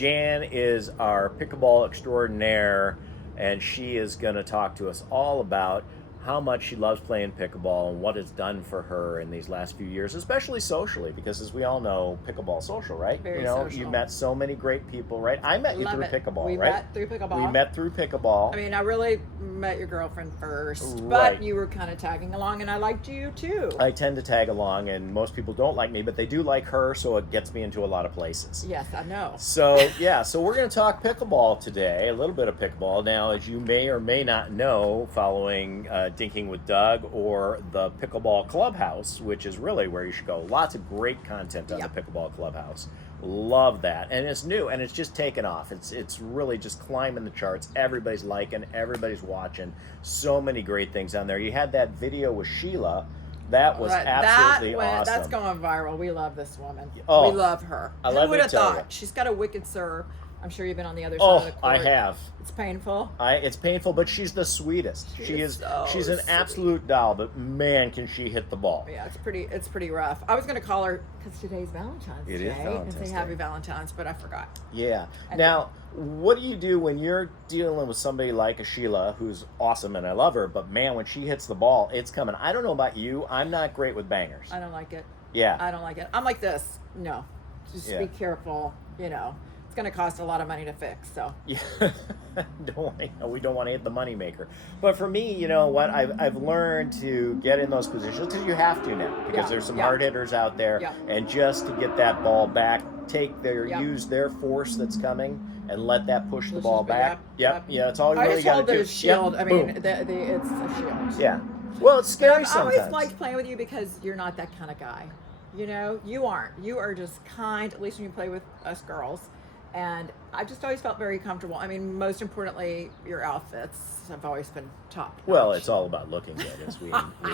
Jan is our pickleball extraordinaire, and she is going to talk to us all about how much she loves playing pickleball and what it's done for her in these last few years, especially socially, because as we all know, pickleball social, right? Very You social. met so many great people, right? I met you Love through it. pickleball, We right? met through pickleball. We met through pickleball. I mean, I really met your girlfriend first, Right. but you were kind of tagging along, and I liked you too. I tend to tag along, and most people don't like me, but they do like her, so it gets me into a lot of places. Yes, I know. So we're going to talk pickleball today, a little bit of pickleball. Now, as you may or may not know, following Dinking with Doug or the Pickleball Clubhouse, which is really where you should go. Lots of great content on Yep. the Pickleball Clubhouse. Love that. And it's new, and it's just taken off. It's really just climbing the charts. Everybody's liking, everybody's watching. So many great things on there. You had that video with Sheila. That was absolutely awesome. That's going viral. We love this woman. Oh, we love her. Let Who would me have tell thought? you. She's got a wicked serve. I'm sure you've been on the other side of the court. I have. It's painful. It's painful, but she's the sweetest. She's an absolute doll, but man, can she hit the ball. Yeah, it's pretty rough. I was going to call her because today's Valentine's Day. It is Valentine's and say Day. Happy Valentine's, but I forgot. Yeah. Now, what do you do when you're dealing with somebody like a Sheila, who's awesome and I love her, but man, when she hits the ball, it's coming. I don't know about you. I'm not great with bangers. I don't like it. Yeah. I don't like it. I'm like this. No. Just be careful. It's going to cost a lot of money to fix. So. Yeah. We don't want to hit the moneymaker. But for me, you know what? I've learned to get in those positions because you have to now, because there's some hard hitters out there, and just to get that ball back, use their force that's coming and let that push the ball back. Yeah, it's all you really got to do. Shield. Yep, I mean, it's a shield. Yeah. Well, it's scary I sometimes. always liked playing with you because you're not that kind of guy. You aren't. You are just kind, at least when you play with us girls. And I just always felt very comfortable. I mean, most importantly, your outfits have always been top notch. Well, it's all about looking good, as we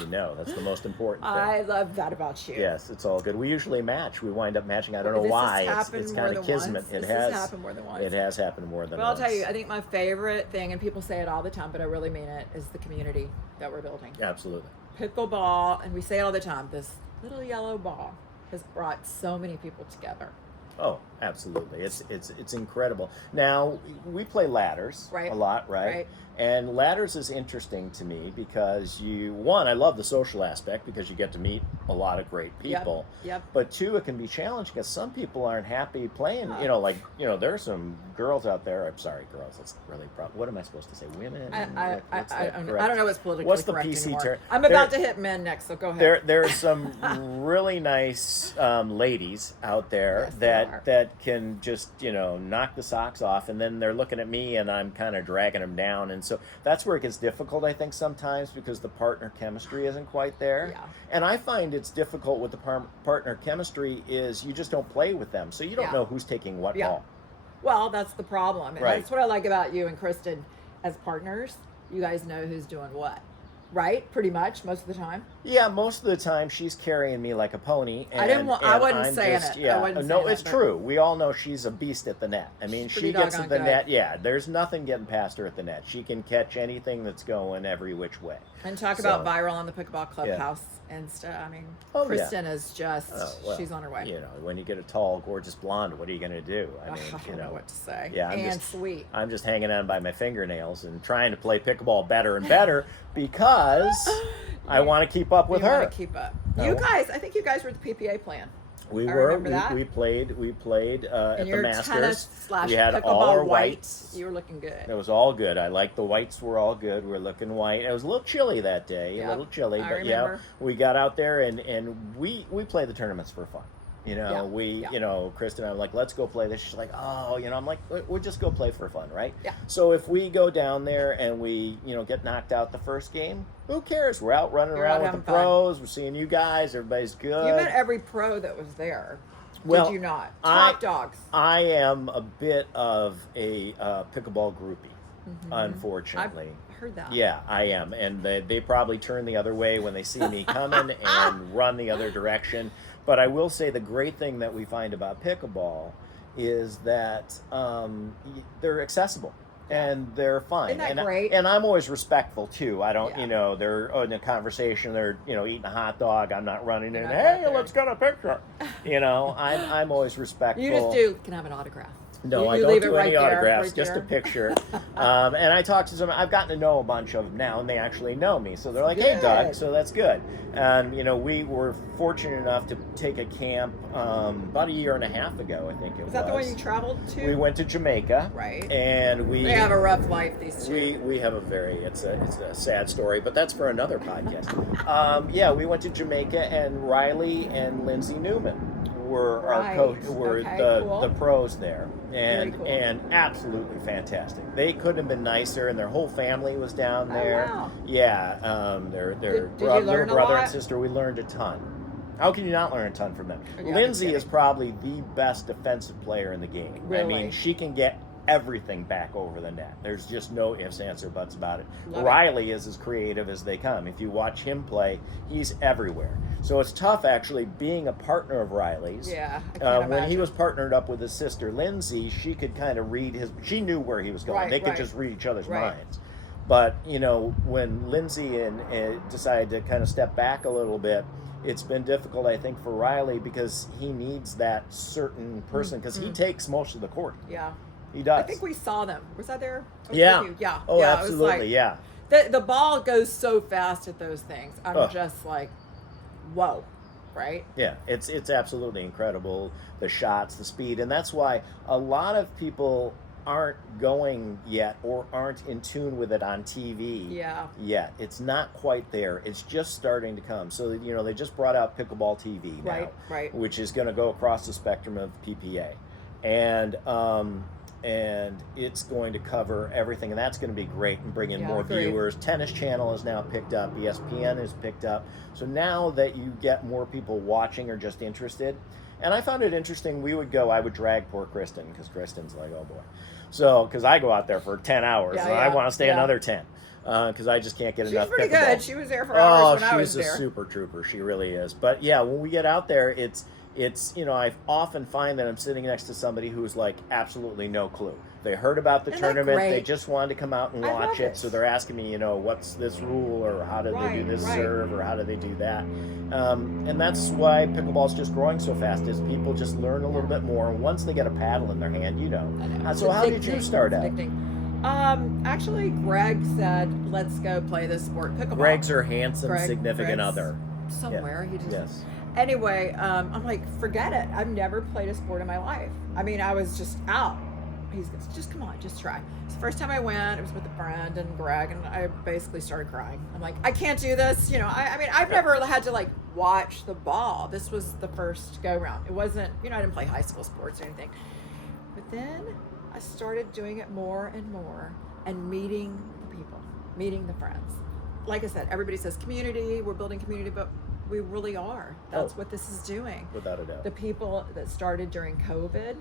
know. That's the most important thing. I love that about you. Yes, it's all good. We usually match. We wind up matching. I don't know This why. has happened It's more kind of than kismet. once. This has happened more than once. It has happened more than Well, once. I'll tell you, I think my favorite thing, and people say it all the time, but I really mean it, is the community that we're building. Absolutely. Pickleball, and we say it all the time, this little yellow ball has brought so many people together. Oh, absolutely. It's incredible. Now, we play ladders a lot, right? And ladders is interesting to me because I love the social aspect because you get to meet a lot of great people. Yep. But two, it can be challenging because some people aren't happy playing. There are some girls out there. I'm sorry, girls. That's really what am I supposed to say? Women? I don't know what's politically What's the correct PC anymore. term? I'm about to hit men next, so go ahead. There are some really nice ladies out there that can just knock the socks off, and then they're looking at me, and I'm kind of dragging them down, and so that's where it gets difficult, I think, sometimes because the partner chemistry isn't quite there. Yeah. And I find it's difficult with the partner chemistry is you just don't play with them, so you don't know who's taking what ball. Well, that's the problem. And Right. that's what I like about you and Kristen as partners. You guys know who's doing what. Right? Pretty much most of the time. Yeah, most of the time she's carrying me like a pony. And, I wasn't I'm saying just, it. Yeah, I wasn't no, saying it's it, but- true. We all know she's a beast at the net. I mean, She's pretty she gets at the doggone net. good. Yeah, there's nothing getting past her at the net. She can catch anything that's going every which way. And talk about viral on the Pickleball Clubhouse and stuff. I mean, Kristen is just, she's on her way. When you get a tall, gorgeous blonde, what are you going to do? I mean, I don't know what to say. Yeah, sweet. I'm just hanging on by my fingernails and trying to play pickleball better and better because I want to keep up with her. Want to keep up. You guys, I think you guys were at the PPA plan. We I were. remember that. We played at the Masters. We had pickleball all our whites. You were looking good. It was all good. I like the whites were all good. We're looking white. It was a little chilly that day. Yep, a little chilly, I but remember. we got out there and we play the tournaments for fun. Kristen and I'm like, let's go play this. She's like, I'm like, we'll just go play for fun, right? Yeah. So if we go down there and we, get knocked out the first game, who cares? We're out running around with the pros. We're seeing you guys. Everybody's good. You met every pro that was there. Well, did you not? Top dogs. I am a bit of a pickleball groupie, unfortunately. I've heard that. Yeah, I am. And they probably turn the other way when they see me coming and run the other direction. But I will say the great thing that we find about pickleball is that they're accessible. And they're fine. Isn't that great? And I'm always respectful too. I don't, Yeah. they're in a conversation, they're, eating a hot dog. I'm not running in, not hey, out there. let's get a picture. I'm always respectful. You just do. Can I have an autograph? No, You I don't leave do it any right there, autographs, right just there. a picture. And I talked to some, I've gotten to know a bunch of them now, and they actually know me. So they're like, hey, Doug, Good. so that's good. And, we were fortunate enough to take a camp about a year and a half ago, I think it was. Was that the one you traveled to? We went to Jamaica. Right. And we... They have a rough life, these two. We have a very, it's a sad story, but that's for another podcast. We went to Jamaica, and Riley and Lindsay Newman were our coach, the pros there, and cool. and absolutely fantastic. They couldn't have been nicer, and their whole family was down there. Oh, wow. Yeah, their Did you little learn a brother lot? and sister. We learned a ton. How can you not learn a ton from them? Yeah, Lindsay is probably the best defensive player in the game. Really? I mean, she can get everything back over the net. There's just no ifs, ands, or buts about it. Love Riley is as creative as they come. If you watch him play, he's everywhere. So it's tough, actually, being a partner of Riley's. Yeah, I can't when he imagine. was partnered up with his sister Lindsay, she could kind of read she knew where he was going. Right, they could right. just read each other's Right. minds. But, when Lindsay decided to kind of step back a little bit, it's been difficult, I think, for Riley, because he needs that certain person, because he takes most of the court. Yeah. He does. I think we saw them. Was I there? Yeah. With you? Yeah. Oh, yeah, absolutely. It was like, yeah. The ball goes so fast at those things. I'm just like, whoa, right? Yeah, it's absolutely incredible, the shots, the speed, and that's why a lot of people aren't going yet or aren't in tune with it on TV yet. It's not quite there. It's just starting to come. So, they just brought out Pickleball TV now, Right. which is going to go across the spectrum of PPA. And it's going to cover everything, and that's going to be great and bring in more viewers. Tennis Channel is now picked up, ESPN is picked up. So now that you get more people watching or just interested, and I found it interesting, I would drag poor Kristen, because Kristen's like, oh boy. So, because I go out there for 10 hours, and I want to stay another 10, because I just can't get enough She's pretty pickleball. good. She was there for hours when I was there. She's a super trooper. She really is. But yeah, when we get out there, it's I often find that I'm sitting next to somebody who's like absolutely no clue. They heard about the tournament. They just wanted to come out and watch it. So they're asking me, what's this rule, or how did they do this serve, or how do they do that? And that's why pickleball's just growing so fast, is people just learn a little bit more. And once they get a paddle in their hand, So how did you start out? Actually, Greg said, let's go play this sport, pickleball. Greg's her handsome significant other. Somewhere. Yeah. He just... Yes. Anyway, I'm like, forget it. I've never played a sport in my life. I mean, I was just out. He's just, come on, just try. It's the first time I went, it was with a friend and Greg, and I basically started crying. I'm like, I can't do this. I mean, I've never had to watch the ball. This was the first go round. It wasn't, I didn't play high school sports or anything. But then I started doing it more and more, and meeting the people, meeting the friends. Like I said, everybody says community, we're building community, but we really are. That's what this is doing. Without a doubt. The people that started during COVID,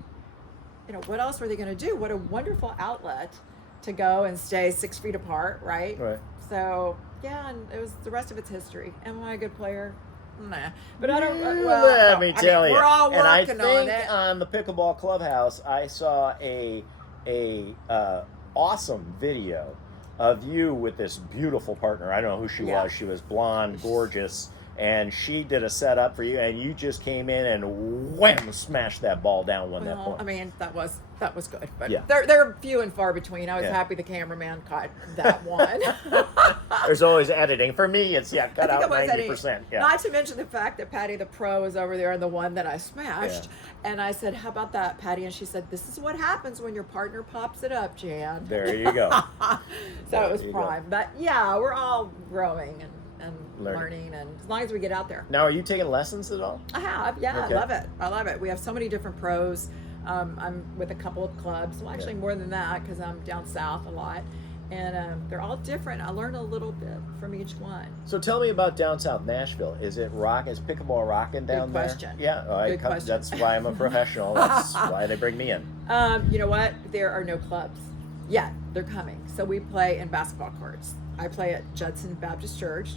what else were they going to do? What a wonderful outlet to go and stay 6 feet apart, right? Right. So, yeah, and the rest of it's history. Am I a good player? Nah. But I don't, let me tell you. We're all working and I on think it. on the Pickleball Clubhouse, I saw a awesome video of you with this beautiful partner. I don't know who she was. She was blonde, gorgeous. And she did a setup for you, and you just came in and wham, smashed that ball down that point. I mean, that was good, but Yeah. they're few and far between. I was happy the cameraman caught that one. There's always editing. For me, it's cut I think out it was 90%. Yeah. Not to mention the fact that Patty the pro was over there and the one that I smashed. Yeah. And I said, how about that, Patty? And she said, this is what happens when your partner pops it up, Jan. There you go. So it was prime. But yeah, we're all growing and learning, and as long as we get out there. Now, are you taking lessons at all? I have, yeah. Okay. I love it. We have so many different pros. I'm with a couple of clubs, well, actually more than that, because I'm down south a lot, and they're all different. I learn a little bit from each one. So tell me about down south Nashville. Is pickleball rocking down Good there? question. Yeah, Good question. That's why I'm a professional. That's why they bring me in. You know what? There are no clubs yet. They're coming. So we play in basketball courts. I play at Judson Baptist Church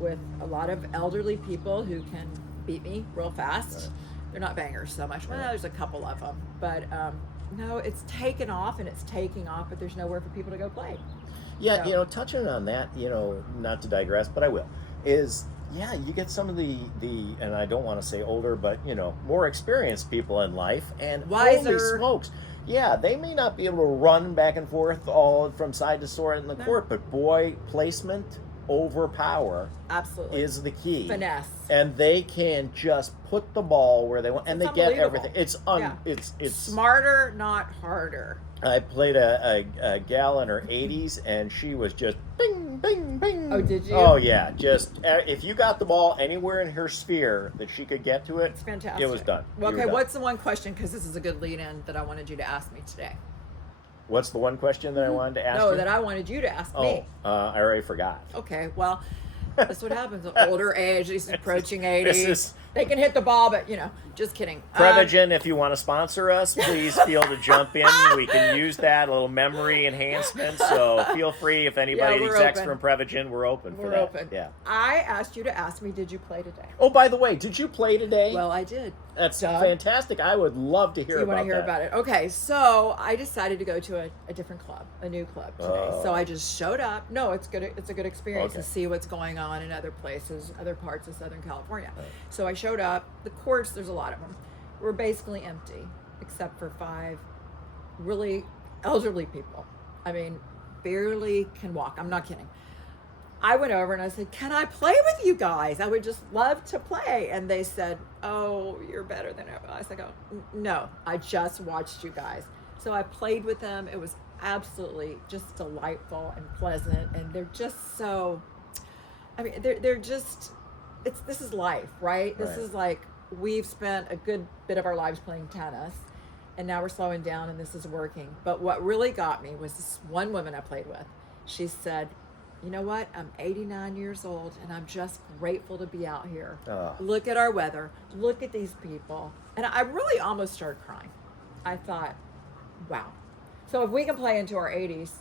with a lot of elderly people who can beat me real fast. Right. They're not bangers so much. Well, there's a couple of them. But no, it's taken off and it's taking off, but there's nowhere for people to go play. Yeah, So- touching on that, not to digress, but I will, you get some of the and I don't want to say older, but, more experienced people in life, and Wiser. holy smokes, Yeah, they may not be able to run back and forth all from side to side in the court, but boy, placement over power absolutely is the key. Finesse. And they can just put the ball where they want, and they get everything. It's smarter, not harder. I played a gal in her 80s, and she was just bing, bing, bing. Oh, did you? Oh, yeah. Just if you got the ball anywhere in her sphere that she could get to it, it's fantastic. It was done. Well, okay, what's the one question, because this is a good lead-in that I wanted you to ask me today? What's the one question that I wanted to ask you? No, that I wanted you to ask me. I already forgot. Okay, well, that's what happens with older age. He's approaching 80. They can hit the ball, but, just kidding. Prevagen, if you want to sponsor us, please feel to jump in. We can use that, a little memory enhancement. So feel free. If anybody needs extra from Prevagen, we're open for that. We're open. Yeah. I asked you to ask me, did you play today? Oh, by the way, did you play today? Well, I did. That's fantastic. I would love to hear about that. You want to hear about it? Okay, so I decided to go to a different club, a new club today. So I just showed up. No, it's good. It's a good experience to see what's going on in other places, other parts of Southern California. Right. So I showed up. The courts, there's a lot of them, were basically empty, except for 5 really elderly people. I mean, barely can walk. I'm not kidding. I went over and I said, can I play with you guys? I would just love to play. And they said, oh, you're better than ever. I said, no, I just watched you guys. So I played with them. It was absolutely just delightful and pleasant. And they're just so, they're just, this is life, right? This is like, we've spent a good bit of our lives playing tennis. And now we're slowing down and this is working. But what really got me was this one woman I played with. She said, you know what? I'm 89 years old and I'm just grateful to be out here. Look at our weather. Look at these people. And I really almost started crying. I thought, wow. So if we can play into our 80s,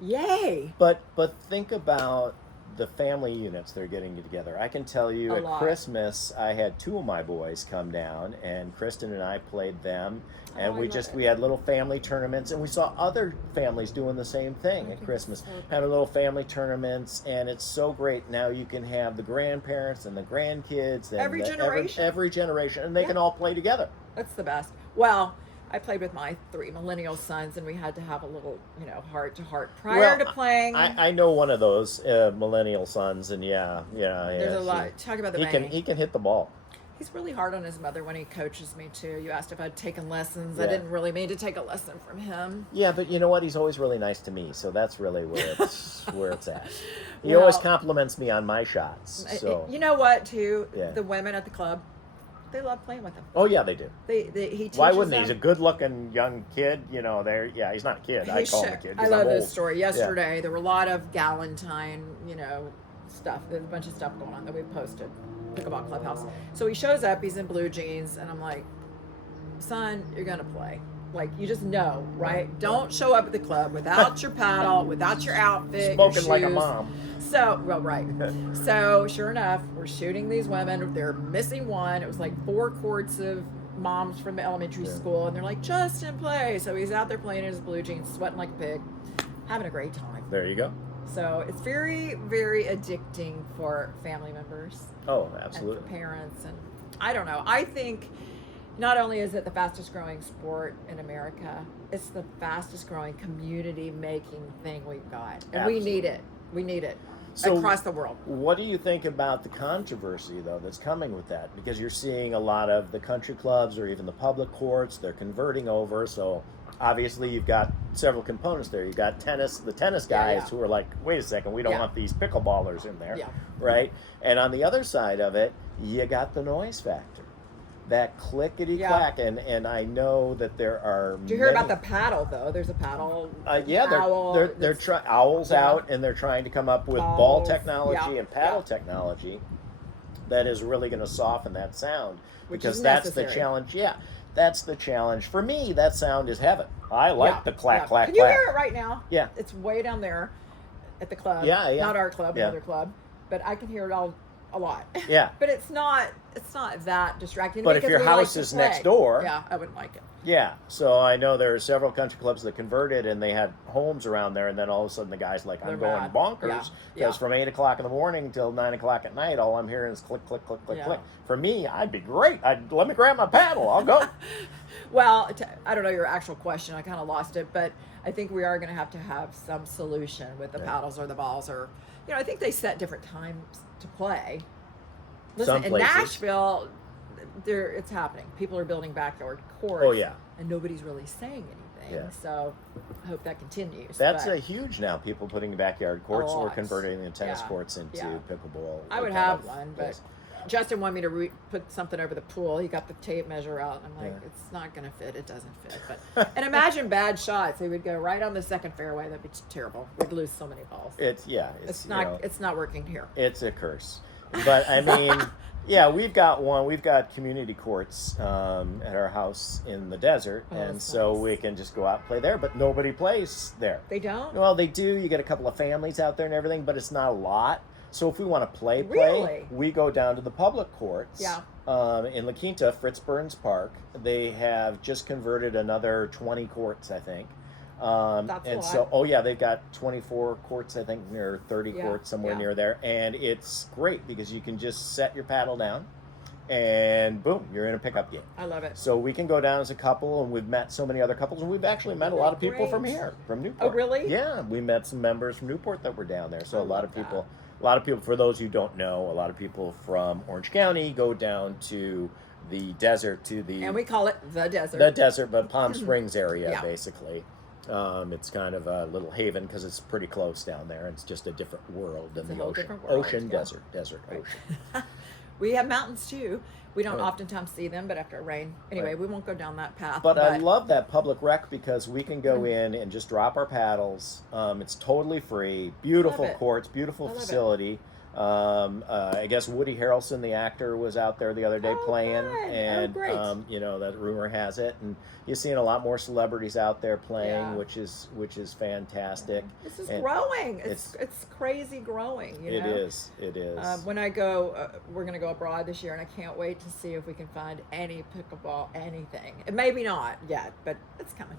yay. But think about the family units that are getting together. I can tell you at Christmas, I had 2 of my boys come down, and Kristen and I played them, and we had little family tournaments, and we saw other families doing the same thing at Christmas, having little family tournaments, and it's so great. Now you can have the grandparents and the grandkids, and every generation, and they can all play together. That's the best. Well, I played with my 3 millennial sons, and we had to have a little, heart-to-heart prior to playing. I know one of those millennial sons, and there's a lot. Talk about the man. He can hit the ball. He's really hard on his mother when he coaches me too. You asked if I'd taken lessons. I didn't really mean to take a lesson from him. Yeah, but you know what? He's always really nice to me, so that's really where it's at. He always compliments me on my shots. So you know what? Too, the women at the club, they love playing with him. Oh yeah, they do. He teaches Why wouldn't he? them. He's a good-looking young kid. He's not a kid. I call him a kid. I love this story. Yesterday, there were a lot of Galentine, stuff. There's a bunch of stuff going on that we posted. Pickleball Clubhouse. So he shows up. He's in blue jeans, and I'm like, son, you're gonna play. Like, you just know, right? Don't show up at the club without your paddle, without your outfit, smoking your shoes. like a mom. So, right. So, sure enough, we're shooting these women. They're missing one. It was like 4 courts of moms from the elementary school, and they're like, Justin, play. So he's out there playing in his blue jeans, sweating like a pig, having a great time. There you go. So it's very, very addicting for family members. Oh, absolutely. And for parents. And I don't know. I think not only is it the fastest growing sport in America, it's the fastest growing community making thing we've got. And we need it. We need it across the world. What do you think about the controversy, though, that's coming with that? Because you're seeing a lot of the country clubs or even the public courts, they're converting over. So obviously you've got several components there. You've got the tennis guys who are like, wait a second, we don't want these pickleballers in there, right? And on the other side of it, you got the noise factor. That clickety-clack, and I know that there are Did you hear about the paddle, though? There's a paddle. They're owls out, and they're trying to come up with ball technology and paddle technology that is really going to soften that sound. Because that's the challenge. Yeah, that's the challenge. For me, that sound is heaven. I like the clack, clack, Can you clack. hear it right now? Yeah. It's way down there at the club. Yeah. Not our club, another club. But I can hear it a lot. Yeah. But it's not that distracting. But if your house is next door. Yeah, I wouldn't like it. Yeah. So I know there are several country clubs that converted, and they had homes around there, and then all of a sudden the guy's like, I'm going bonkers. Because from 8 o'clock in the morning till 9 o'clock at night, all I'm hearing is click, click, click, click, click. For me, I'd be great. Let me grab my paddle. I'll go. Well, I don't know your actual question. I kind of lost it, but I think we are going to have some solution with the paddles or the balls, or I think they set different times to play. Listen, in Nashville, it's happening. People are building backyard courts. Oh yeah, and nobody's really saying anything. Yeah. So I hope that continues. That's a huge now. People putting backyard courts. We're converting the tennis courts into pickleball. I would have one, but Justin wanted me to put something over the pool. He got the tape measure out, and I'm like, it's not going to fit. It doesn't fit. But and imagine bad shots. They would go right on the second fairway. That'd be terrible. We'd lose so many balls. It's not. It's not working here. It's a curse. But I mean, we've got one. We've got community courts at our house in the desert, and so we can just go out and play there. But nobody plays there. They don't? Well, they do. You get a couple of families out there and everything, but it's not a lot. So if we want to play, we go down to the public courts. Yeah. In La Quinta, Fritz Burns Park, they have just converted another 20 courts, I think. They've got 24 courts, I think, near 30 courts, somewhere near there. And it's great because you can just set your paddle down and boom, you're in a pickup game. I love it. So we can go down as a couple, and we've met so many other couples, and we've actually met a lot of people from here, from Newport. Oh, really? Yeah, we met some members from Newport that were down there. So a lot of people, for those who don't know, a lot of people from Orange County go down to the desert, and we call it the desert. The desert, but Palm Springs area, basically. It's kind of a little haven because it's pretty close down there. It's just a different world than the ocean. Desert, ocean. We have mountains too. We don't oftentimes see them, but after rain. Anyway, we won't go down that path. But I love that public rec because we can go in and just drop our paddles. It's totally free. Beautiful courts, beautiful facility. I guess Woody Harrelson, the actor, was out there the other day playing, and that rumor has it, and you're seeing a lot more celebrities out there playing, which is fantastic. This is growing. It's crazy growing. It is. When I go, we're going to go abroad this year, and I can't wait to see if we can find any pickleball anything. And maybe not yet, but it's coming.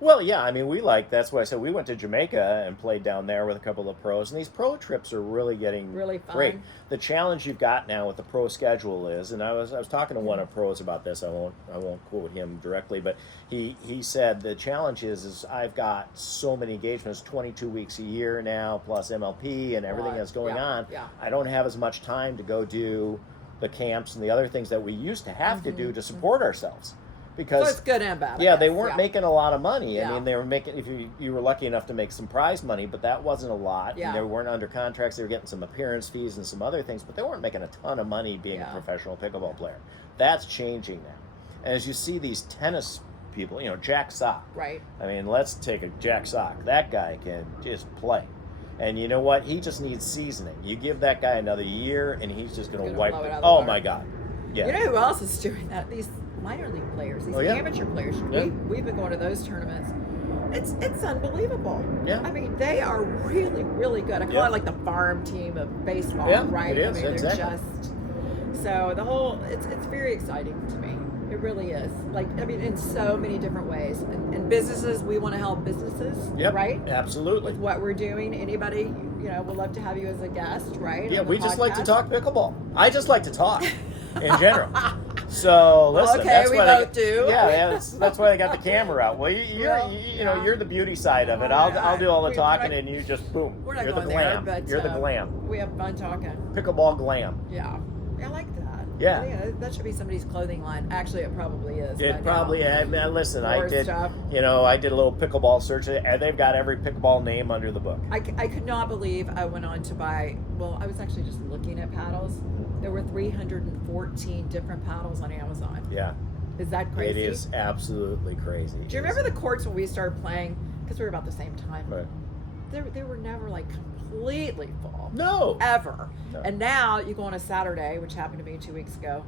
Well, yeah, I mean, that's why I said we went to Jamaica and played down there with a couple of pros, and these pro trips are really getting really fun. Great. The challenge you've got now with the pro schedule is, and I was talking to one of pros about this. I won't quote him directly, but he said the challenge is I've got so many engagements, 22 weeks a year now, plus MLP and everything that's going on. Yeah. I don't have as much time to go do the camps and the other things that we used to have to do to support ourselves. Because so it's good and bad. They weren't making a lot of money. I mean, they were making, if you were lucky enough to make some prize money, but that wasn't a lot. Yeah. And they weren't under contracts. They were getting some appearance fees and some other things, but they weren't making a ton of money being a professional pickleball player. That's changing now. And as you see these tennis people, Jack Sock. Right. I mean, let's take a Jack Sock. That guy can just play. And you know what? He just needs seasoning. You give that guy another year, and he's just going to wipe it. Oh, my God. Yeah. You know who else is doing that? These minor league players, these amateur players. Yeah. We've been going to those tournaments. It's unbelievable. Yeah. I mean, they are really, really good. I call it like the farm team of baseball, right? It is, I mean, exactly. they're just so the whole it's very exciting to me. It really is. Like, I mean, in so many different ways. And businesses, we want to help businesses, right? Absolutely. With what we're doing. Anybody, we'd love to have you as a guest, right? Yeah, we just like to talk pickleball. I just like to talk in general. So listen, okay, we both do. Yeah, that's why I got the camera out. Well, you're the beauty side of it. I'll do all the talking, and you just boom. We're not you're going the glam. there, but you're the glam. We have fun talking. Pickleball glam. Yeah, I like that. Yeah, I think that should be somebody's clothing line. Actually, it probably is. It probably. Listen, I did. Stuff. I did a little pickleball search, and they've got every pickleball name under the book. I could not believe I went on to buy. Well, I was actually just looking at paddles. There were 314 different paddles on Amazon. Yeah. Is that crazy? It is absolutely crazy. Do you remember the courts when we started playing? Because we were about the same time. Right. They were never like completely full. No. Ever. No. And now you go on a Saturday, which happened to me 2 weeks ago.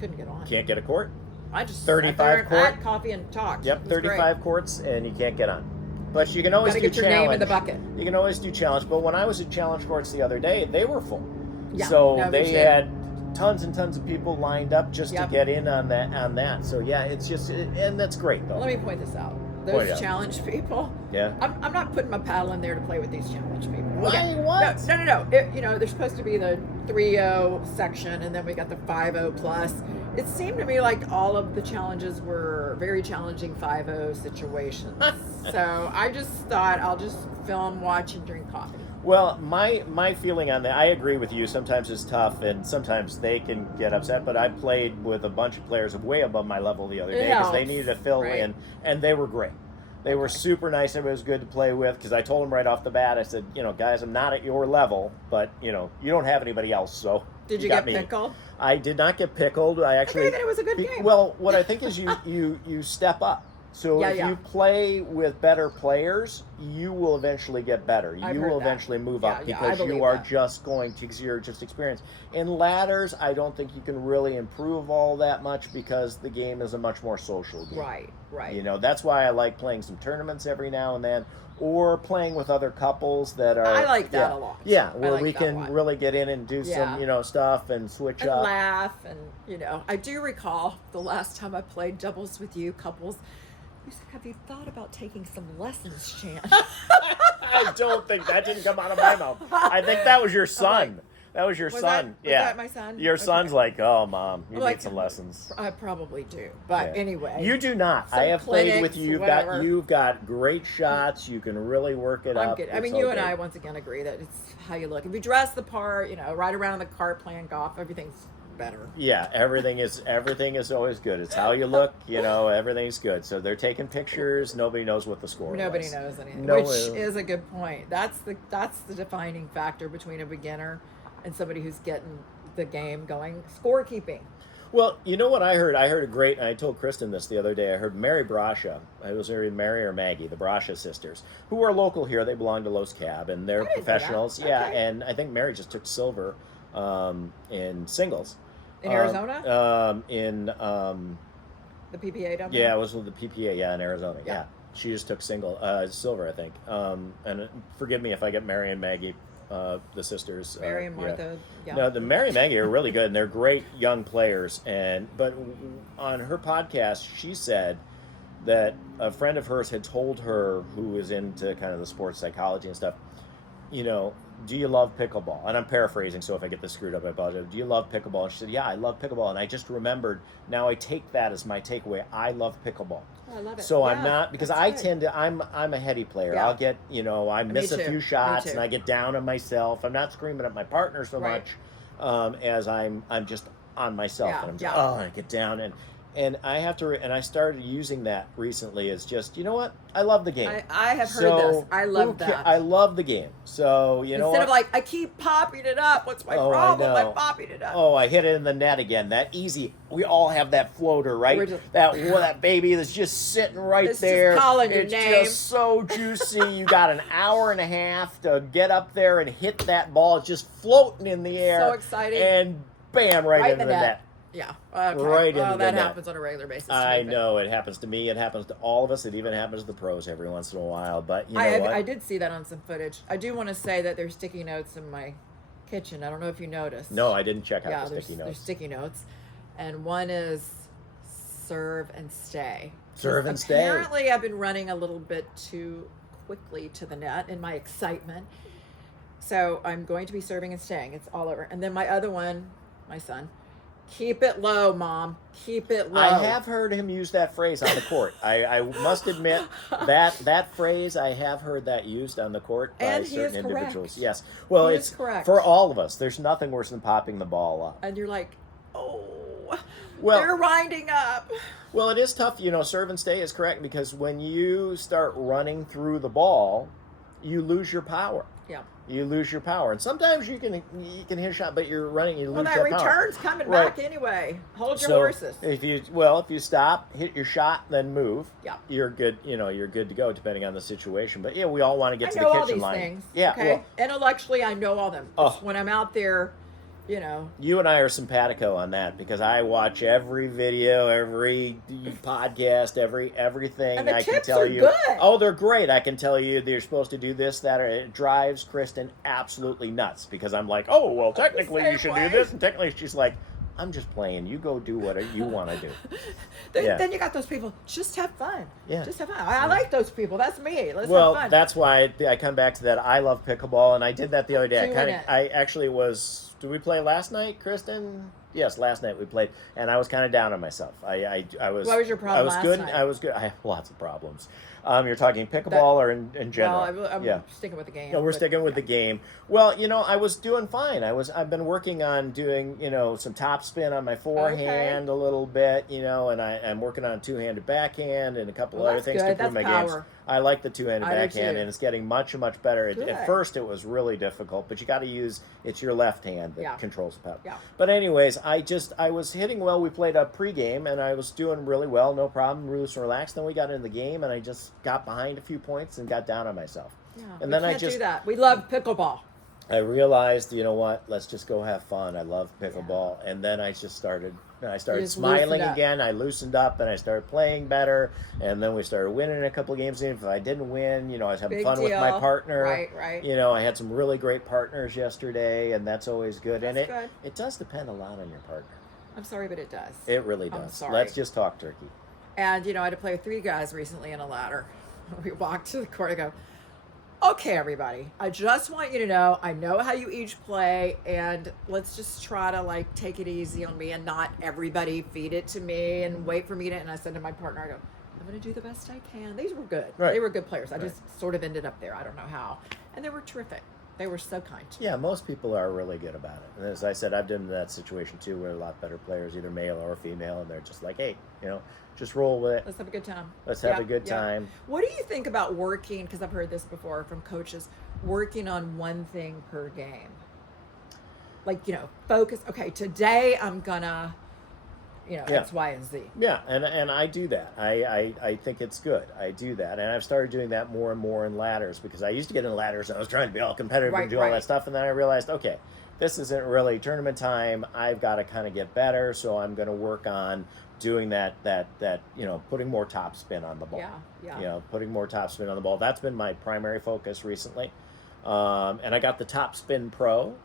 Couldn't get on. Can't get a court? I just 35 court. Had coffee and talked. Yep, 35 courts, and you can't get on. But you can always do get your challenge. name in the bucket. You can always do challenge. But when I was at challenge courts the other day, they were full. Yeah, so they had tons and tons of people lined up just to get in on that. So yeah, it's just, and that's great though. Let me point this out. Those challenge people. Yeah. I'm not putting my paddle in there to play with these challenge people. Why? What? No. They're supposed to be the 3-0 section, and then we got the 5-0 plus. It seemed to me like all of the challenges were very challenging 5-0 situations. So I just thought I'll just film, watch, and drink coffee. Well, my feeling on that, I agree with you. Sometimes it's tough, and sometimes they can get upset. But I played with a bunch of players way above my level the other day because they needed to fill in, and they were great. They were super nice. Everybody was good to play with because I told them right off the bat, I said, guys, I'm not at your level, but, you don't have anybody else, so Did you get pickled? I did not get pickled. I actually... I think it was a good game. Well, what I think is you step up. So if you play with better players, you will eventually get better. You will eventually move up because you are just going to, because you're just experienced. In ladders, I don't think you can really improve all that much because the game is a much more social game. Right. That's why I like playing some tournaments every now and then, or playing with other couples that are... I like that a lot. Yeah, where we can really get in and do some, stuff and switch up. Laugh and, I do recall the last time I played doubles with you, couples... You said, have you thought about taking some lessons, Chan? I don't think that didn't come out of my mouth. I think that was your son. That was your son. Was that my son? Your son's like, oh, Mom, you need some lessons. I probably do. But anyway. You do not. I have played with you. You've got great shots. You can really work it up. Good. I mean, you and I, once again, agree that it's how you look. If you dress the part, ride around in the cart playing golf, everything's better. Yeah, everything is always good. It's how you look, everything's good. So they're taking pictures. Nobody knows what the score Nobody was. knows anything, which is a good point. That's the defining factor between a beginner and somebody who's getting the game going. Scorekeeping. Well, you know what I heard? I heard and I told Kristen this the other day. I heard Mary Brasha. It was either Mary or Maggie, the Brasha sisters, who are local here. They belong to Los Cab, and they're professionals. Yeah, and I think Mary just took silver in singles. In Arizona? In the PPA down there? Yeah, it was with the PPA, in Arizona. Yeah. She just took silver, I think. And forgive me if I get Mary and Maggie, the sisters. Mary and Martha. Yeah. No, the Mary and Maggie are really good, and they're great young players. But on her podcast, she said that a friend of hers had told her, who is into kind of the sports psychology and stuff, do you love pickleball? And I'm paraphrasing, so if I get this screwed up, I apologize. Do you love pickleball? And she said, yeah, I love pickleball. And I just remembered, now I take that as my takeaway. I love pickleball. Oh, I love it. So I'm not, because I tend to, I'm a heady player. Yeah. I'll get, I miss a few shots and I get down on myself. I'm not screaming at my partner so much as I'm just on myself. Yeah. And I'm just, I get down and I have to, and I started using that recently as just, you know what? I love the game. I have heard this. I love that. I love the game. So, you know what? Instead of like, I keep popping it up. What's my problem? I'm popping it up. Oh, I hit it in the net again. That easy. We all have that floater, right? That baby that's just sitting right there. Just calling your name. It's just so juicy. You got an hour and a half to get up there and hit that ball. It's just floating in the air. So exciting. And bam, right into the net. Yeah. Okay. Right into the net. That happens on a regular basis. I know. It happens to me. It happens to all of us. It even happens to the pros every once in a while. But you know what? I did see that on some footage. I do want to say that there's sticky notes in my kitchen. I don't know if you noticed. No, I didn't check out the sticky notes. There's sticky notes. And one is serve and stay. Serve and stay. Apparently, I've been running a little bit too quickly to the net in my excitement. So I'm going to be serving and staying. It's all over. And then my other one, my son, keep it low, Mom. Keep it low. I have heard him use that phrase on the court. I must admit that phrase, I have heard that used on the court by certain individuals. Yes. Well, it's correct. For all of us. There's nothing worse than popping the ball up. And you're like, they're winding up. Well, it is tough. Serve and stay is correct because when you start running through the ball, you lose your power. Yeah. You lose your power. And sometimes you can hit a shot, but you're running, you lose that power. Well, that return's coming back anyway. Hold your horses. If you stop, hit your shot, then move, you're good, you're good to go depending on the situation. But we all want to get to the kitchen line. I know all these things. Yeah. Okay. Well, intellectually, I know all them. When I'm out there, You and I are simpatico on that because I watch every video, every podcast, everything. And the I tips can tell are you. good. Oh, they're great. I can tell you they're supposed to do this, that, or it drives Kristen absolutely nuts because I'm like, oh, well, technically you should do this, and technically she's like, I'm just playing. You go do what you want to do. Then you got those people. Just have fun. Yeah. Just have fun. I like those people. That's me. Let's have Well, fun. that's why I come back to that. I love pickleball, and I did that the other day. So I actually was. Did we play last night, Kristen? Yes, last night we played, and I was kind of down on myself. I was. What was your problem I was last good. night? I was good. I have lots of problems. You're talking pickleball or in general? Well, I'm sticking with the game. No, we're sticking with the game. Well, I was doing fine. I've been working on doing, some top spin on my forehand a little bit, and I'm working on two-handed backhand and a couple other things to improve my games. I like the two-handed backhand, and it's getting much, much better. At first, it was really difficult, but you got to use, it's your left hand that controls the puck. Yeah. But anyways, I was hitting well. We played a pregame, and I was doing really well, no problem, loose and relaxed. Then we got into the game, and I just got behind a few points and got down on myself. Yeah, and then I do that. We love pickleball. I realized, you know what? Let's just go have fun. I love pickleball. Yeah. And then I just started smiling again. I loosened up and I started playing better. And then we started winning a couple of games. And if I didn't win, I was having fun with my partner. Right. I had some really great partners yesterday, and that's always good. That's and it does depend a lot on your partner. I'm sorry, but it does. It really does. I'm sorry. Let's just talk turkey. And, I had to play with 3 guys recently in a ladder. We walked to the court and go, okay, everybody, I just want you to know, I know how you each play, and let's just try to, take it easy on me and not everybody feed it to me and wait for me to, and I said to my partner, I go, I'm going to do the best I can. These were good. Right. They were good players. I just sort of ended up there. I don't know how. And they were terrific. They were so kind. Yeah, most people are really good about it. And as I said, I've been in that situation too, where a lot better players, either male or female, and they're just like, hey, just roll with it. Let's have a good time. Let's have a good time. What do you think about working, because I've heard this before from coaches, working on one thing per game? Focus. Okay, today I'm gonna, X, Y, and Z. Yeah, and I do that. I think it's good. I do that. And I've started doing that more and more in ladders, because I used to get in ladders and I was trying to be all competitive and do all that stuff. And then I realized, okay, this isn't really tournament time. I've got to kind of get better. So I'm going to work on doing that, putting more top spin on the ball. Yeah. Putting more top spin on the ball. That's been my primary focus recently. And I got the Top Spin Pro,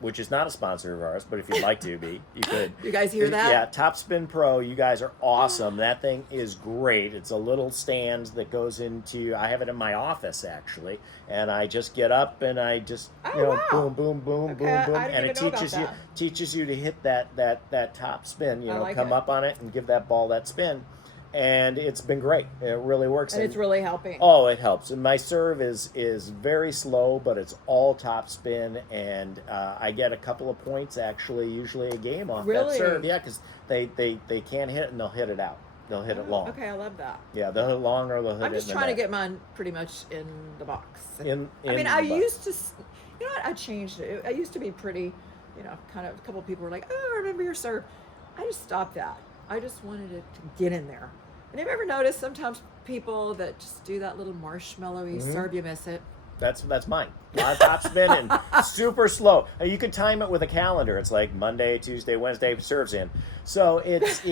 which is not a sponsor of ours, but if you'd like to be, you could. You guys hear that? Yeah, Top Spin Pro. You guys are awesome. That thing is great. It's a little stand that goes into, I have it in my office, actually, and I just get up and I just, boom, boom, boom, boom, boom, and it teaches you to hit that top spin, come up on it and give that ball that spin. And it's been great. It really works. And it's really helping. Oh, it helps. And my serve is very slow, but it's all top spin, and I get a couple of points, actually, usually a game off that serve. Yeah, because they can't hit it, and they'll hit it out. They'll hit it long. Okay, I love that. Yeah, they'll hit it long, or they'll hit it in the I'm just trying to get mine pretty much in the box. I used to, I changed it. I used to be pretty, kind of, a couple of people were like, oh, I remember your serve. I just stopped that. I just wanted it to get in there. And have you ever noticed sometimes people that just do that little marshmallowy serve, you miss it? That's mine. A lot of top spin and super slow. You could time it with a calendar. It's like Monday, Tuesday, Wednesday, serves in. So it's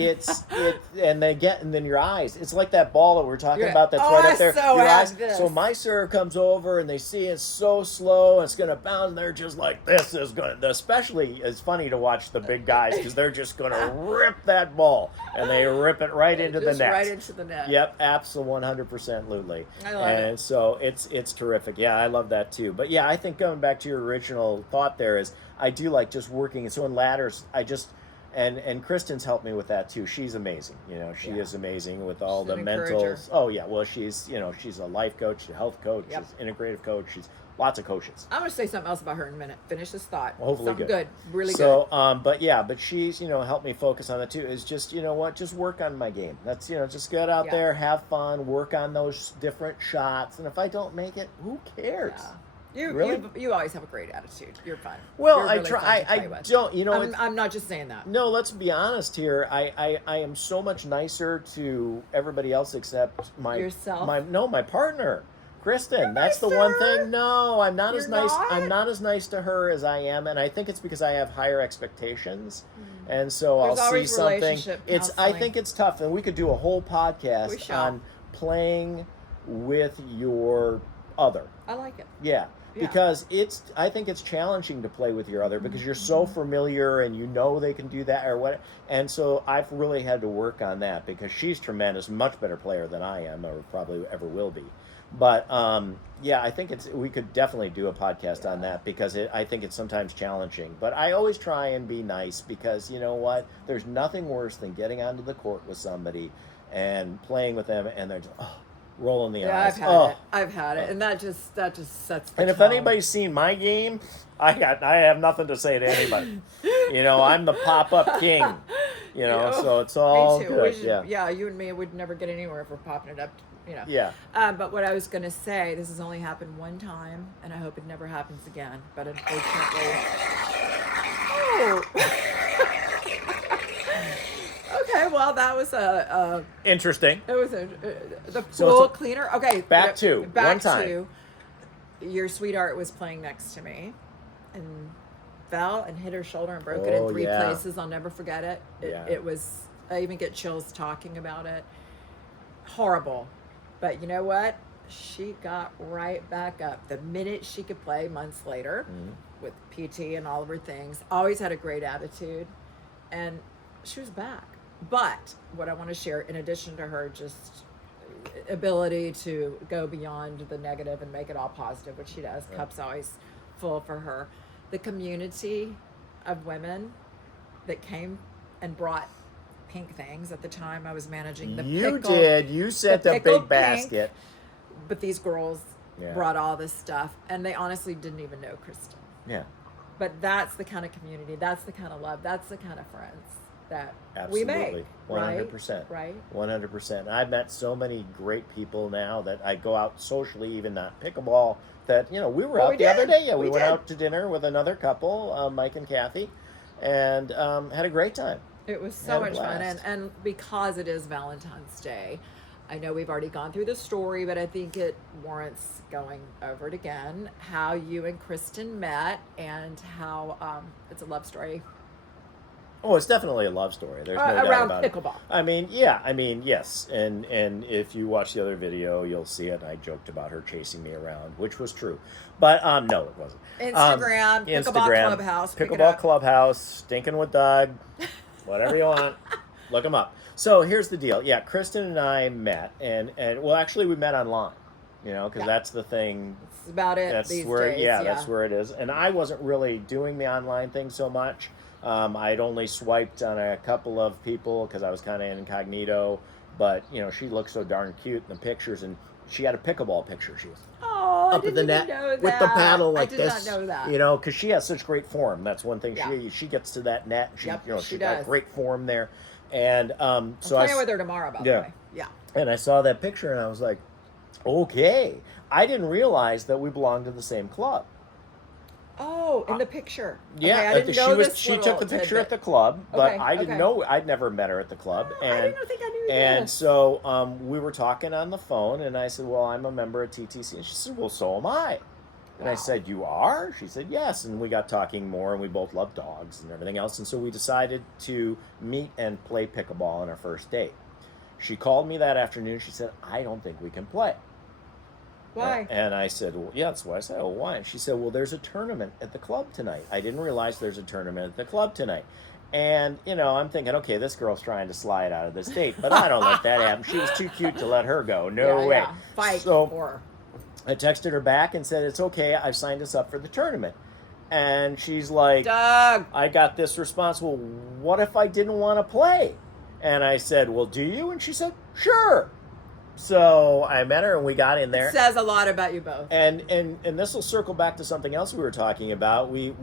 and then your eyes. It's like that ball that we're talking about that's right up there. Your eyes. So my serve comes over and they see it's so slow, it's gonna bounce, and they're just like, this is gonna. Especially, it's funny to watch the big guys because they're just gonna rip that ball and they rip it right into the net. Right into the net. Yep, absolutely, 100%. I love it. And so it's terrific. Yeah, I love that too. But yeah, I think going back to your original thought there is I do like just working. So in ladders, I just and Kristen's helped me with that too. She's amazing. She is amazing with all the mental. Oh yeah, well she's she's a life coach, a health coach, she's an integrative coach. She's lots of coaches. I'm gonna say something else about her in a minute. Finish this thought. Well, hopefully something good. Really good. So, but she's helped me focus on that too. Is just just work on my game. That's just get out there, have fun, work on those different shots, and if I don't make it, who cares? Yeah. You always have a great attitude. You're fun. Well, You're I really try. I don't. I'm not just saying that. No, let's be honest here. I am so much nicer to everybody else except yourself. My partner, Kristen. You're That's nicer. the one thing. No, I'm not You're as nice. not? I'm not as nice to her as I am, and I think it's because I have higher expectations, and so There's I'll see always something. relationship I counseling. think it's tough, and we could do a whole podcast on playing with your other. I like it. Yeah. because I think it's challenging to play with your other because you're so familiar and you know they can do that or what. And so I've really had to work on that because she's tremendous, much better player than I am or probably ever will be. But I think we could definitely do a podcast on that because I think it's sometimes challenging. But I always try and be nice because you know what? There's nothing worse than getting onto the court with somebody and playing with them and they're just, rolling the eyes. I've had it, and that just sets the And if tone. anybody's seen my game, I have nothing to say to anybody. I'm the pop-up king. So it's all me too. good. You and me would never get anywhere if we're popping it up. Yeah. But what I was going to say, this has only happened one time, and I hope it never happens again. But unfortunately, Okay, well, that was interesting. It was the pool cleaner. Okay, back to your sweetheart was playing next to me, and fell and hit her shoulder and broke it in 3 places. I'll never forget it. It was. I even get chills talking about it. Horrible, but you know what? She got right back up the minute she could play. Months later, with PT and all of her things, always had a great attitude, and she was back. But what I want to share, in addition to her just ability to go beyond the negative and make it all positive, which she does, cup's always full for her, the community of women that came and brought pink things. At the time I was managing the you sent a big basket. But these girls brought all this stuff, and they honestly didn't even know Kristen. Yeah. But that's the kind of community, that's the kind of love, that's the kind of friends that Absolutely. we make. 100%. Right? 100%. I've met so many great people now that I go out socially, even not pickleball, that, we were out the other day. Yeah, we went out to dinner with another couple, Mike and Kathy, and had a great time. It was so much fun. And because it is Valentine's Day, I know we've already gone through the story, but I think it warrants going over it again, how you and Kristen met and how it's a love story. Oh, it's definitely a love story. There's no doubt about it. Around pickleball. Yes. And if you watch the other video, you'll see it. I joked about her chasing me around, which was true. But no, it wasn't. Instagram, Pickleball Clubhouse. Pickleball Clubhouse, Stinking with Doug, whatever you want. Look them up. So here's the deal. Yeah, Kristen and I met, and well, actually we met online, because that's the thing. That's about it. That's these where, days, that's where it is. And I wasn't really doing the online thing so much. I'd only swiped on a couple of people because I was kind of incognito, but she looked so darn cute in the pictures, and she had a pickleball picture. She was up at the net with the paddle like this. I did not know that. Because she has such great form. That's one thing. She gets to that net. She got great form there, and so I'm playing with her tomorrow. By the way, And I saw that picture, and I was like, okay. I didn't realize that we belonged to the same club. Oh, in the picture. Yeah, okay, I didn't know this. She took the picture at the club, but I didn't know. I'd never met her at the club, and I didn't think I knew and this. so we were talking on the phone, and I said, "Well, I'm a member of TTC," and she said, "Well, so am I." And I said, "You are?" She said, "Yes." And we got talking more, and we both love dogs and everything else, and so we decided to meet and play pickleball on our first date. She called me that afternoon. She said, "I don't think we can play." Why? And I said, well, yeah, that's why I said, oh, why? And she said, well, there's a tournament at the club tonight. I didn't realize there's a tournament at the club tonight. And, I'm thinking, okay, this girl's trying to slide out of this date, but I don't let that happen. She was too cute to let her go. No way. Yeah. Fight so for her. I texted her back and said, it's okay. I've signed us up for the tournament. And she's like, Doug. I got this response. Well, what if I didn't want to play? And I said, well, do you? And she said, sure. So I met her and we got in there. It says a lot about you both. And this will circle back to something else we were talking about. We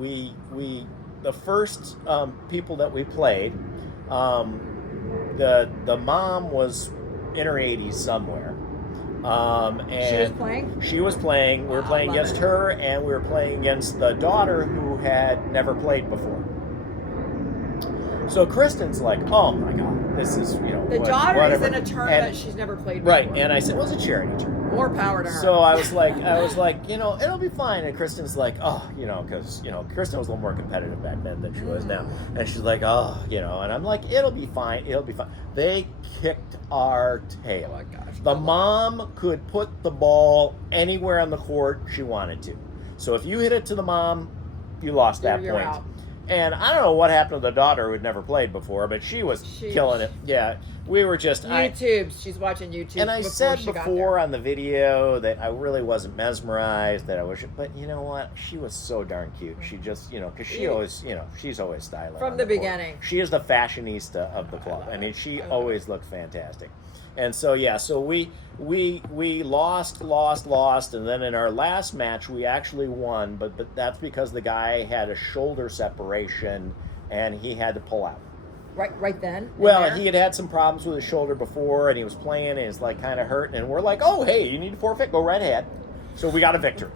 the first people that we played, the mom was in her 80s somewhere. And she was playing? She was playing. We were playing against her, and we were playing against the daughter who had never played before. So Kristen's like, oh my God, this is, the daughter is in a tournament she's never played before. Right, and I said, well, it's a charity tournament. More power to her. So I was like, it'll be fine. And Kristen's like, oh, because, Kristen was a little more competitive back then than she was now. And she's like, oh, and I'm like, it'll be fine. They kicked our tail. Oh my gosh. The mom could put the ball anywhere on the court she wanted to. So if you hit it to the mom, you lost that You're point. out. And I don't know what happened to the daughter who had never played before, but she was killing it. Yeah, we were just She's watching YouTube. And I said before on the video that I really wasn't mesmerized. That I was, but you know what? She was so darn cute. She just, because she always, she's always styling from the beginning. She is the fashionista of the club. I mean, she always looked fantastic. And so so we lost, and then in our last match we actually won, but that's because the guy had a shoulder separation and he had to pull out. Right then. Well, he had some problems with his shoulder before, and he was playing, and it's like kind of hurt, and we're like, oh hey, you need to forfeit, go right ahead. So we got a victory.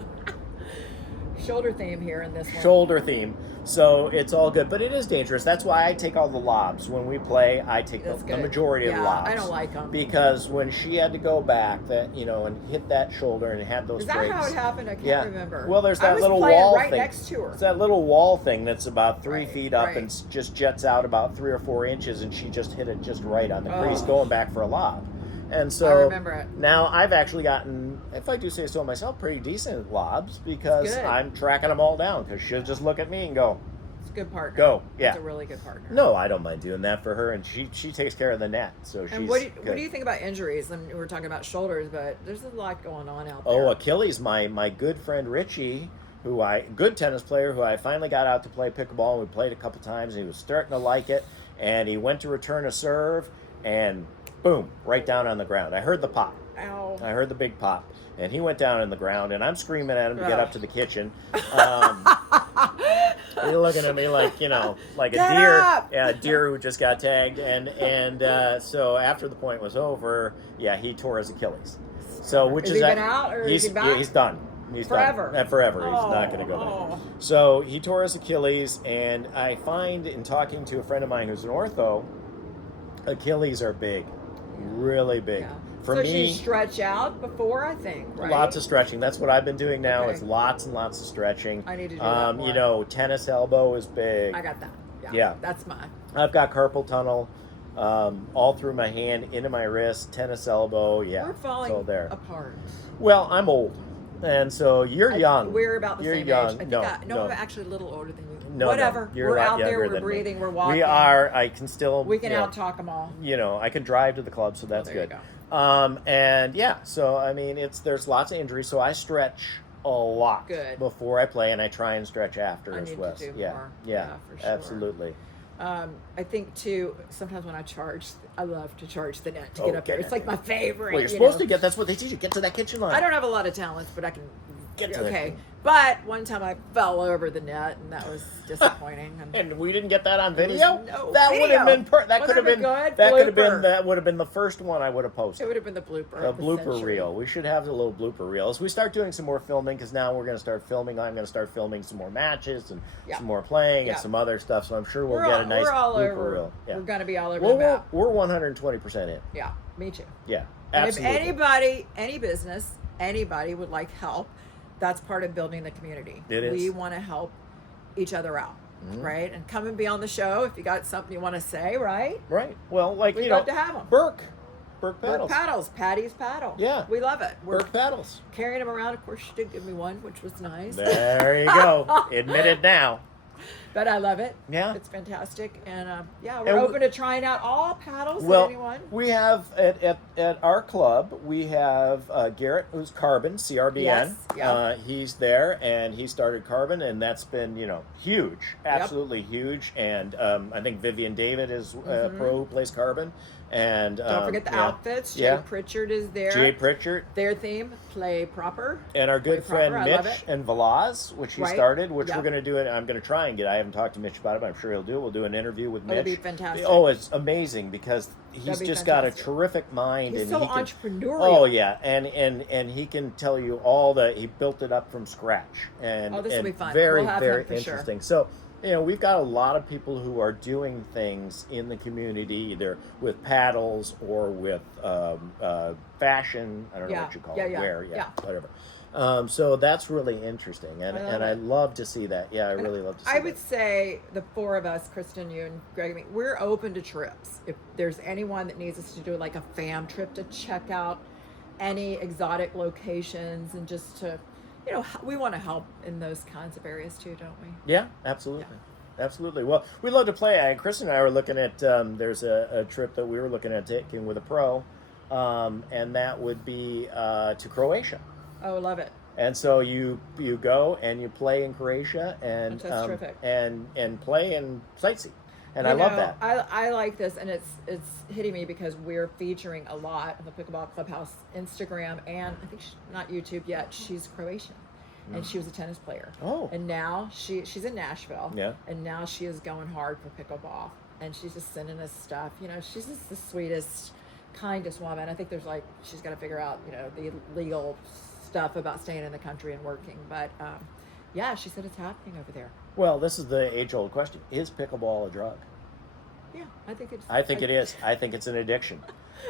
Shoulder theme here in this one. Shoulder theme. So it's all good, but it is dangerous. That's why I take all the lobs. When we play, I take the majority of the lobs. I don't like them. Because when she had to go back, and hit that shoulder and had those breaks. Is that how it happened? I can't remember. Well, there's that little wall right thing. Next to her. It's that little wall thing that's about 3 feet up and just jets out about 3 or 4 inches, and she just hit it just right on the crease going back for a lob. And so I remember it. Now I've actually gotten, if I do say so myself, pretty decent lobs because I'm tracking them all down because she'll just look at me and go, it's a good partner. Go, yeah. It's a really good partner. No, I don't mind doing that for her, and she takes care of the net. So she's. And what do you think about injuries? I mean, we're talking about shoulders, but there's a lot going on out there. Oh, Achilles, my good friend Richie, good tennis player who I finally got out to play pickleball. We played a couple times, and he was starting to like it, and he went to return a serve, and boom, right down on the ground. I heard the pop. Ow. I heard the big pop. And he went down on the ground, and I'm screaming at him to get up to the kitchen. He's looking at me like, like get a deer. Up! Yeah, a deer who just got tagged. And so after the point was over, he tore his Achilles. So which is he been out or is he back? Yeah, he's done. He's forever. Done. Forever. He's not going to go back. So he tore his Achilles, and I find in talking to a friend of mine who's an ortho, Achilles are big, really big. Yeah. For so me, she stretch out before, I think, right? Lots of stretching. That's what I've been doing now. It's lots and lots of stretching. I need to do that more. Tennis elbow is big. I got that. Yeah. That's mine. I've got carpal tunnel all through my hand, into my wrist, tennis elbow. Yeah, we're falling apart. Well, I'm old. And so you're young. We're about the same young. age. I'm actually a little older than you. No, whatever. You're we're out there. younger We're breathing. We're walking. We are. I can still. We can out-talk them all. I can drive to the club, so that's good. You go. So I mean, there's lots of injuries. So I stretch a lot before I play, and I try and stretch after as well. To do more. Yeah, for sure. Absolutely. I think too. Sometimes when I charge, I love to charge the net to get up there. It's like my favorite. Well, you're supposed to get. That's what they teach you. Get to that kitchen line. I don't have a lot of talents, but I can get to okay. But one time I fell over the net, and that was disappointing. And we didn't get that on video. That would have been. That could have been. Good? That could have been. That would have been the first one I would have posted. It would have been the blooper. A blooper reel. We should have a little blooper reel as we start doing some more filming, because now we're going to start filming. I'm going to start filming some more matches and some more playing and some other stuff. So I'm sure we'll get a nice blooper reel. Yeah. We're going to be all over the map. We're 120% in. Yeah, me too. Yeah, absolutely. And if anybody, any business, anybody would like help, that's part of building the community. It is. We want to help each other out, right? And come and be on the show if you got something you want to say, right? Right. Well, we'd love to have them. Burke paddles. Patty's paddle. Yeah. We love it. Burke paddles. Carrying them around. Of course, she did give me one, which was nice. There you go. Admitted now. But I love it. Yeah. It's fantastic. And we're open to trying out all paddles. Well, anyone. We have at our club, we have Garrett, who's Carbon, CRBN. Yes. Yeah. He's there, and he started Carbon, and that's been, huge. Absolutely huge. And I think Vivian David is a pro who plays Carbon. And don't forget the outfits. Jay Pritchard is there. Jay Pritchard. Their theme, play proper. And our good friend Mitch and Velaz, which he started, which we're going to do. I'm going to try and get. I haven't talked to Mitch about it, but I'm sure he'll do it. We'll do an interview with Mitch. It'll be fantastic. Oh, it's amazing because he's just got a terrific mind. He's and so he can, entrepreneurial. Oh yeah, and he can tell you he built it up from scratch. And this will be fun. Very, we'll have very him for interesting. Sure. So, we've got a lot of people who are doing things in the community, either with paddles or with fashion. I don't know what you call it. Wear, whatever. So that's really interesting, and I love to see that. Yeah, I really love to see that. I would say the four of us, Kristen, you, and Greg, and me, we're open to trips. If there's anyone that needs us to do like a fam trip to check out any exotic locations and just to we want to help in those kinds of areas too, don't we? Yeah, absolutely. Yeah. Absolutely. Well, we love to play. Chris and I were looking at, there's a trip that we were looking at taking with a pro, and that would be to Croatia. Oh, love it. And so you go and you play in Croatia and That's terrific. and play and sightsee. And I love that. I like this, and it's hitting me because we're featuring a lot of the Pickleball Clubhouse Instagram, and I think not YouTube yet. She's Croatian, and she was a tennis player. Oh. And now she's in Nashville. Yeah. And now she is going hard for pickleball, and she's just sending us stuff. She's just the sweetest, kindest woman. I think she's got to figure out the legal stuff about staying in the country and working, but yeah, she said it's happening over there. Well, this is the age-old question: is pickleball a drug? Yeah, I think it's. I think it is. I think it's an addiction.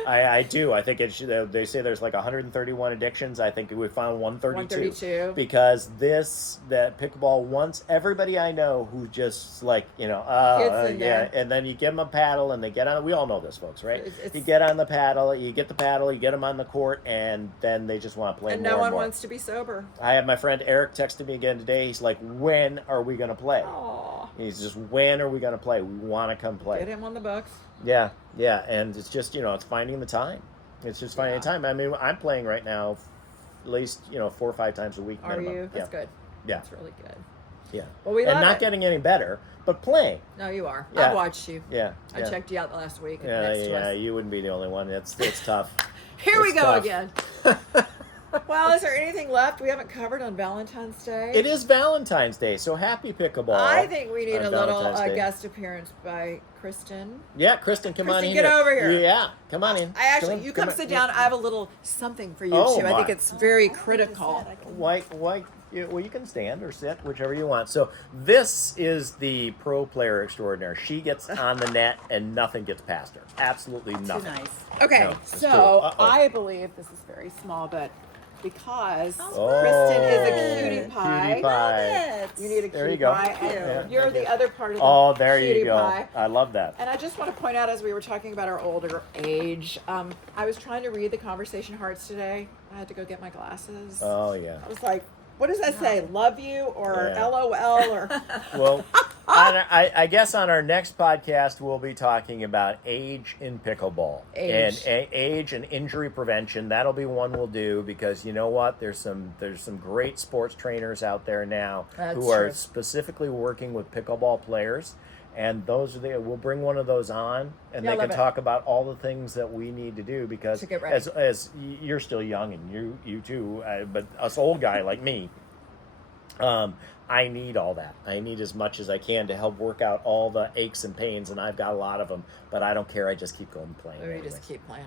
I do. I think it should. They say there's like 131 addictions. I think we found 132. Because that pickleball, once everybody I know who just and then you give them a paddle and they get on. We all know this, folks, right? You get on the paddle, you get them on the court, and then they just want to play. And more no one more. wants to be sober. I have my friend Eric texted me again today. He's like, "When are we going to play?" Aww. He's just, "When are we going to play? We want to come play." Get him on the books. Yeah, and it's just, it's finding the time. It's just finding the time. I mean, I'm playing right now at least, 4 or 5 times a week minimum. Are you? That's good. Yeah. That's really good. Yeah. Well, we love not getting any better, but playing. No, you are. Yeah. I watched you. Yeah. I checked you out last week. Yeah, you wouldn't be the only one. It's tough. Here we go tough. again. Well, is there anything left we haven't covered on Valentine's Day? It is Valentine's Day, so happy pickleball. I think we need a little Valentine's guest appearance by Kristen. Yeah, Kristen, come on in. Get over here. Yeah, come on in. You come sit down. I have a little something for you too. I think it's very critical. Why? Well, you can stand or sit, whichever you want. So this is the pro player extraordinaire. She gets on the net and nothing gets past her. Absolutely nothing. Too nice. Okay, No, so I believe this is very small, but because Kristen is a cutie pie. Cutie pie. You need a There cutie you go. pie. And Yeah. you're the other part of the Oh, there cutie you go. pie. I love that. And I just want to point out, as we were talking about our older age, I was trying to read the conversation hearts today. I had to go get my glasses. Oh, yeah. I was like, what does that say? Love you or Yeah. LOL or? Well, I guess on our next podcast we'll be talking about age in pickleball and age and injury prevention. That'll be one we'll do because you know what? There's some great sports trainers out there now who are specifically working with pickleball players. And we'll bring one of those on, and they can talk about all the things that we need to do because as you're still young and you too, but us old guy like me, I need all that. I need as much as I can to help work out all the aches and pains, and I've got a lot of them. But I don't care. I just keep going playing. Or you just keep playing.